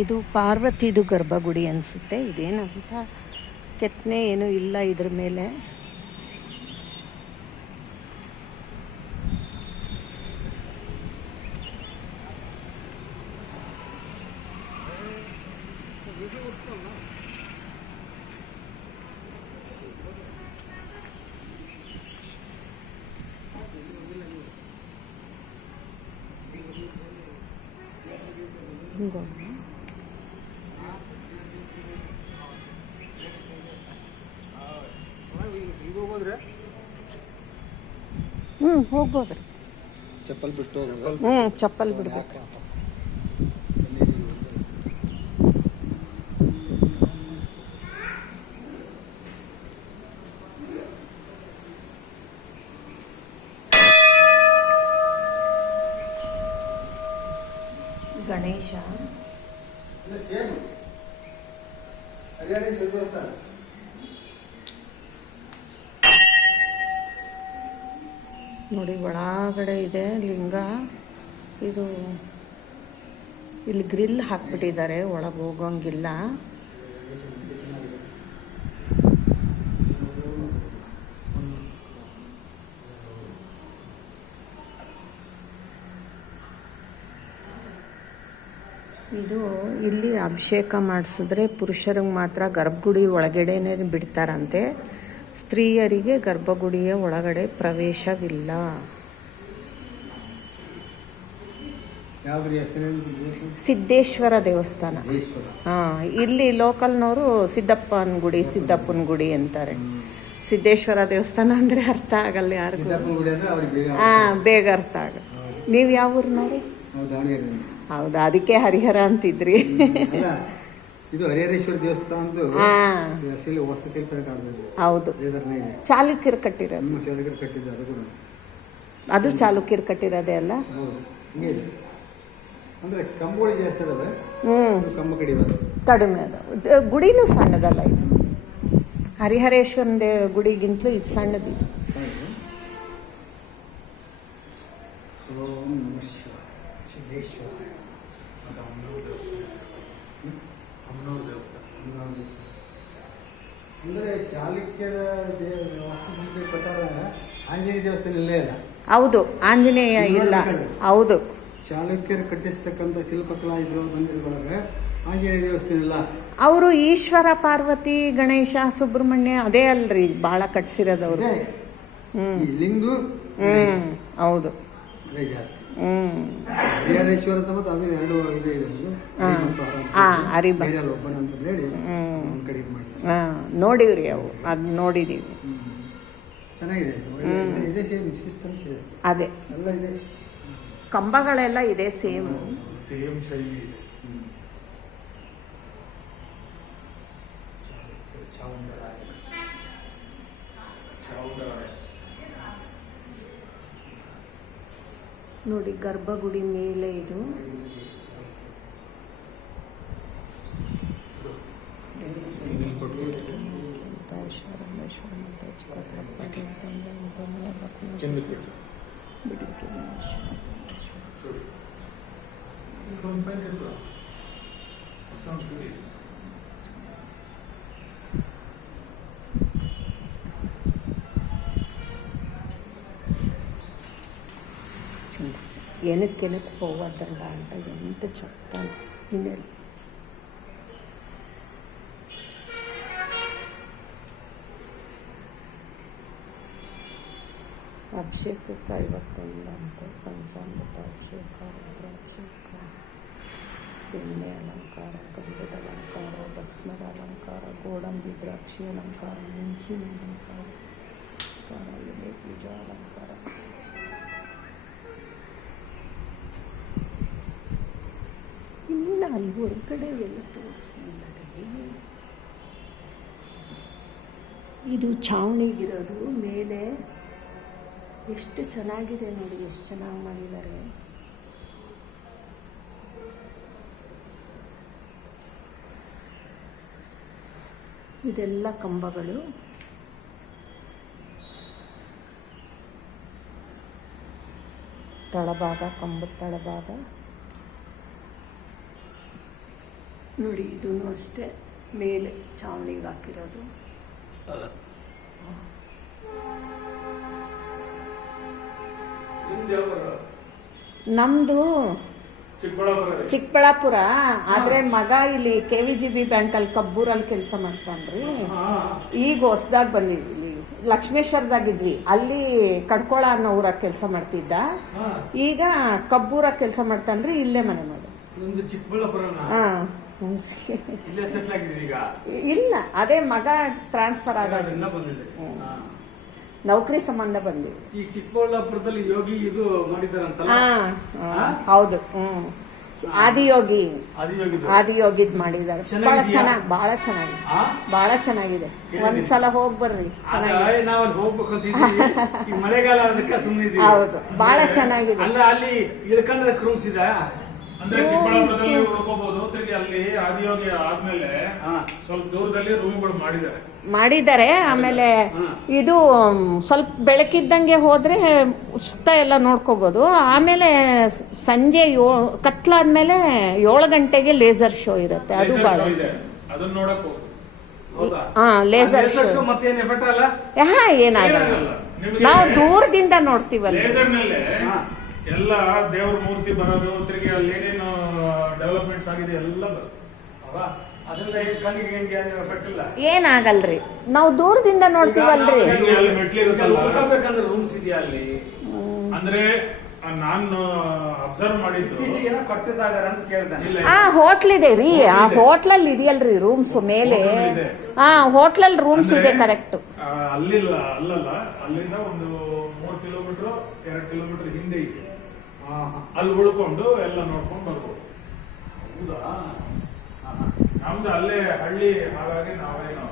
ಇದು ಪಾರ್ವತಿದು ಗರ್ಭಗುಡಿ ಅನಿಸುತ್ತೆ. ಇದೇನಂತ ಕೆತ್ತನೆ ಏನೂ ಇಲ್ಲ ಇದ್ರ ಮೇಲೆ. ಹೋಗ್ಬೋದ್ರಿ. ಚಪ್ಪಲ್ ಬಿಟ್ಟು ಚಪ್ಪಲ್ ಬಿಡ್ಬೇಕು. ಗಣೇಶ ನೋಡಿ, ಒಳಗಡೆ ಇದೆ ಲಿಂಗ. ಇದು ಇಲ್ಲಿ ಗ್ರಿಲ್ ಹಾಕ್ಬಿಟ್ಟಿದ್ದಾರೆ, ಒಳಗೆ ಹೋಗೋಂಗಿಲ್ಲ. ಇದು ಇಲ್ಲಿ ಅಭಿಷೇಕ ಮಾಡಿಸಿದ್ರೆ ಪುರುಷರಿಗೆ ಮಾತ್ರ ಗರ್ಭಗುಡಿ ಒಳಗಡೆನೇ ಬಿಡ್ತಾರಂತೆ. ಸ್ತ್ರೀಯರಿಗೆ ಗರ್ಭಗುಡಿಯ ಒಳಗಡೆ ಪ್ರವೇಶವಿಲ್ಲ. ಸಿದ್ದೇಶ್ವರ ದೇವಸ್ಥಾನ. ಇಲ್ಲಿ ಲೋಕಲ್ನವರು ಸಿದ್ದಪ್ಪನ ಗುಡಿ ಅಂತಾರೆ. ಸಿದ್ದೇಶ್ವರ ದೇವಸ್ಥಾನ ಅಂದ್ರೆ ಅರ್ಥ ಆಗಲ್ಲ ಯಾರಿಗೂ. ಬೇಗ ಅರ್ಥ ಆಗಲ್ಲ. ನೀವು ಯಾವ ಊರಿನವ್ರಿ? ಹೌದಾ, ಅದಕ್ಕೆ ಹರಿಹರ ಅಂತಿದ್ರಿ. ಇದು ಹರಿಹರೇಶ್ವರ ದೇವಸ್ಥಾನ. ಹೌದು, ಚಾಲುಕ್ಯರು ಕಟ್ಟಿರೋದು. ಅದು ಚಾಲುಕ್ಯರು ಕಟ್ಟಿರೋದೇ ಅಲ್ಲ. ಕಡಿಮೆ ಅದ. ಗುಡಿನೂ ಸಣ್ಣದಲ್ಲ ಇದು. ಹರಿಹರೇಶ್ವರನ ಗುಡಿಗಿಂತಲೂ ಇದು ಸಣ್ಣದಿದೆ. ಅಂದ್ರೆ ಚಾಲುಕ್ಯರ ವಾಸ್ತುಶಿಲ್ಪಿ ಪ್ರಕಾರ ಆಂಜನೇಯ ದೇವಸ್ಥಾನ ಇಲ್ಲೇ ಇಲ್ಲ. ಹೌದು, ಆಂಜನೇಯ ಇಲ್ಲ. ಹೌದು, ಚಾಲುಕ್ಯರು ಕಟ್ಟಿಸ್ತಕ್ಕಂಥ ಶಿಲ್ಪಕಲಾ ಮಂದಿರದೊಳಗೆ ಆಂಜನೇಯ ದೇವಸ್ಥಾನ ಇಲ್ಲ. ಅವರು ಈಶ್ವರ, ಪಾರ್ವತಿ, ಗಣೇಶ, ಸುಬ್ರಹ್ಮಣ್ಯ ಅದೇ ಅಲ್ರಿ ಬಹಳ ಕಟ್ಸಿರೋದವ್ರು. ಲಿಂಗು ಹೌದು, ಅದೇ ಜಾಸ್ತಿ. ಹರಿಹರೇಶ್ವರ ಮತ್ತು ಅದು ಎರಡು ಇದೆ. ಒಬ್ಬನ ಅಂತ ಹೇಳಿ ಕಡಿಮೆ ಮಾಡಿ ನೋಡಿವ್ರಿ, ಅವು ಅದು ನೋಡಿದೀವಿ. ಚೆನ್ನಾಗಿದೆ. ಇದೆ ಸೇಮ್ ಸಿಸ್ಟಮ್ಸ್ ಇದೆ. ಅದೇ ಎಲ್ಲ ಇದೆ. ಕಂಬಗಳೆಲ್ಲ ಇದೆ, ಸೇಮ್ ಶೈಲಿ ಇದೆ. ನೋಡಿ, ಗರ್ಭಗುಡಿ ಮೇಲೆ ಇದು. ಏನಕ್ಕೆ ಹೋಗೋದಲ್ಲ ಅಂತ ಎಂತ ಚಪ್ಪಾನ ಇನ್ನೇನು. ಅಭಿಷೇಕಕ್ಕೆ 51 ಅಂತೆ. ಪಂಚಾಮೃತ ಅಭಿಷೇಕ, ರುದ್ರಾಭಿಷೇಕ, ಎಣ್ಣೆ ಅಲಂಕಾರ, ಗಂಧದ ಅಲಂಕಾರ, ಭಸ್ಮದ ಅಲಂಕಾರ, ಗೋಡಂಬಿ ದ್ರಾಕ್ಷಿ ಅಲಂಕಾರ, ಮಿಂಚಿನ ಅಲಂಕಾರ, ಎಲೆ ಪೂಜಾ ಅಲಂಕಾರ. ಇಲ್ಲ, ಅಲ್ಲಿ ಹೊರಗಡೆ ಎಲ್ಲ ತೋರಿಸಿದ್ದಾರೆ. ಇದು ಛಾವಣಿಗಿರೋದು. ಮೇಲೆ ಎಷ್ಟು ಚೆನ್ನಾಗಿದೆ ನೋಡಿ, ಎಷ್ಟು ಚೆನ್ನಾಗಿ ಮಾಡಿದ್ದಾರೆ. ಇದೆಲ್ಲ ಕಂಬಗಳು. ತಳಭಾಗ, ಕಂಬದ ತಳಭಾಗ. ನೋಡಿ ಇದೂ ಅಷ್ಟೇ ಮೇಲೆ ಚಾವಣಿಗೆ ಹಾಕಿರೋದು. ನಮ್ದು ಚಿಕ್ಕಬಳ್ಳಾಪುರ. ಆದ್ರೆ ಮಗ ಇಲ್ಲಿ KVGB ಬ್ಯಾಂಕಲ್ಲಿ ಕಬ್ಬೂರಲ್ಲಿ ಕೆಲಸ ಮಾಡ್ತಾನ್ರಿ. ಈಗ ಹೊಸದಾಗಿ ಬಂದಿದ್ವಿ, ಲಕ್ಷ್ಮೇಶ್ವರದಾಗಿದ್ವಿ. ಅಲ್ಲಿ ಕಡ್ಕೊಳ ಅನ್ನೋ ಊರಾಗ ಕೆಲಸ ಮಾಡ್ತಿದ್ದ. ಈಗ ಕಬ್ಬೂರಾಗ ಕೆಲಸ ಮಾಡ್ತಾನ್ರಿ. ಇಲ್ಲೇ ಮನೆ ಮಾಡೋದು. ಇಲ್ಲ, ಅದೇ ಮಗ ಟ್ರಾನ್ಸ್ಫರ್ ಆದ ನೌಕರಿ ಸಂಬಂಧ ಬಂದಿವಿ. ಈ ಚಿಕ್ಕಬಳ್ಳಾಪುರದಲ್ಲಿ ಯೋಗಿ ಇದು ಮಾಡಿದಾರಂತಲ್ಲ. ಹೌದು. ಆದಿಯೋಗಿದ್ ಮಾಡಿದ್ದಾರೆ. ಬಹಳ ಚೆನ್ನಾಗಿದೆ. ಒಂದ್ಸಲ ಹೋಗ್ ಬರ್ರಿ. ನಾವ್ ಹೋಗ್ಬೇಕು ಅಂತಿದ್ದೀವಿ. ಮಳೆಗಾಲ ಅದಕ್ಕೆ ಸುಮ್ಮನೆ. ಹೌದು, ಬಹಳ ಚೆನ್ನಾಗಿದೆ. ಅಲ್ಲ, ಅಲ್ಲಿ ಇಳ್ಕೊಂಡದಕ್ಕೆ ರೂಮ್ಸ್ ಇದೆ. ಅಂದ್ರೆ ಚಿಕ್ಕಬಳ್ಳಾಪುರದಲ್ಲಿ ಉಳ್ಕೋಬಹುದು. ತಿರುಗಿ ಅಲ್ಲಿ ಆದಿಯೋಗಿ ಆದ್ಮೇಲೆ ಸ್ವಲ್ಪ ದೂರದಲ್ಲಿ ರೂಮ್ಗಳು ಮಾಡಿದ್ದಾರೆ. ಆಮೇಲೆ ಇದು ಸ್ವಲ್ಪ ಬೆಳಕಿದ್ದಂಗೆ ಹೋದ್ರೆ ಸುತ್ತ ಎಲ್ಲ ನೋಡ್ಕೋಬಹುದು. ಆಮೇಲೆ ಸಂಜೆ ಕತ್ಲಾದ್ಮೇಲೆ 7 ಗಂಟೆಗೆ ಲೇಸರ್ ಶೋ ಇರುತ್ತೆ. ಅದು ಬಹಳ ಅದನ್ನ ನೋಡಕ್ ಲೇಸರ್ ಶೋ. ಏನಾಗಲ್ಲ, ನಾವು ದೂರದಿಂದ ನೋಡ್ತೀವಲ್ಲ. ಎಲ್ಲ ದೇವ್ರ ಮೂರ್ತಿ ಬರೋದು, ತಿರುಗಿ ಅಲ್ಲಿ ಏನೇನು ಡೆವಲಪ್ಮೆಂಟ್ಸ್ ಆಗಿದೆ ಎಲ್ಲ ಏನಾಗಲ್ರಿ, ನಾವು ದೂರದಿಂದ ನೋಡ್ತೀವಲ್ರಿ. ರೂಮ್ಸ್ ಇದೆಯಾ ಅಲ್ಲಿ? ಅಂದ್ರೆ ನಾನು ಅಬ್ಸರ್ವ್ ಮಾಡಿದ್ದು ಹೋಟ್ಲ್ ಇದೆ ರೀ. ಆ ಹೋಟ್ಲಲ್ಲಿ ಇದೆಯಲ್ರಿ ರೂಮ್ಸ್ ಮೇಲೆ. ಹೋಟ್ಲಲ್ಲಿ ರೂಮ್ಸ್ ಇದೆ. ಕರೆಕ್ಟ್. ಅಲ್ಲಿಲ್ಲ, ಅಲ್ಲಿಂದ ಒಂದು 3 ಕಿಲೋಮೀಟರ್ 2 ಕಿಲೋಮೀಟರ್ ಹಿಂದೆ ಇದೆ. ಅಲ್ಲಿ ಉಳ್ಕೊಂಡು ಎಲ್ಲ ನೋಡ್ಕೊಂಡು ಬರ್ಬೋದು. ನಮ್ದು ಅಲ್ಲೇ ಹಳ್ಳಿ, ಹಾಗಾಗಿ ನಾವೇನು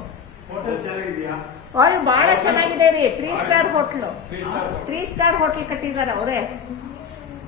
ಹೋಟೆಲ್ ಚೆನ್ನಾಗಿದೆಯಾ? ಬಹಳ ಚೆನ್ನಾಗಿದೆ ರೀ. 3 ಸ್ಟಾರ್ ಹೋಟ್ಲು. 3 ಸ್ಟಾರ್ ಹೋಟೆಲ್ ಕಟ್ಟಿದಾರೆ ಅವರೇ.